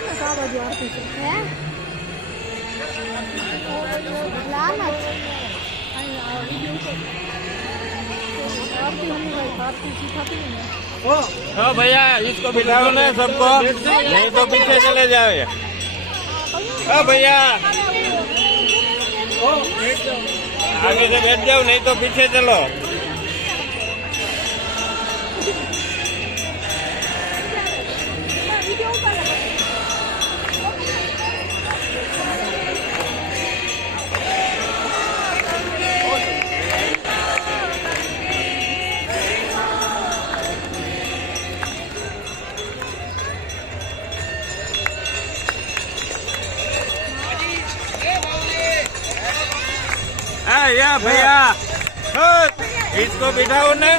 ને કા બાજુ આરતી છે હે લામ જ અહીંયા વિડિયો છે आरती होनी भाई आरती सिखाती नहीं हाँ भैया इसको बिठाओ ना सबको नहीं तो पीछे चले जाओ हाँ भैया आगे से बैठ जाओ नहीं तो पीछे चलो हाँ या भैया इसको बिठाओ ना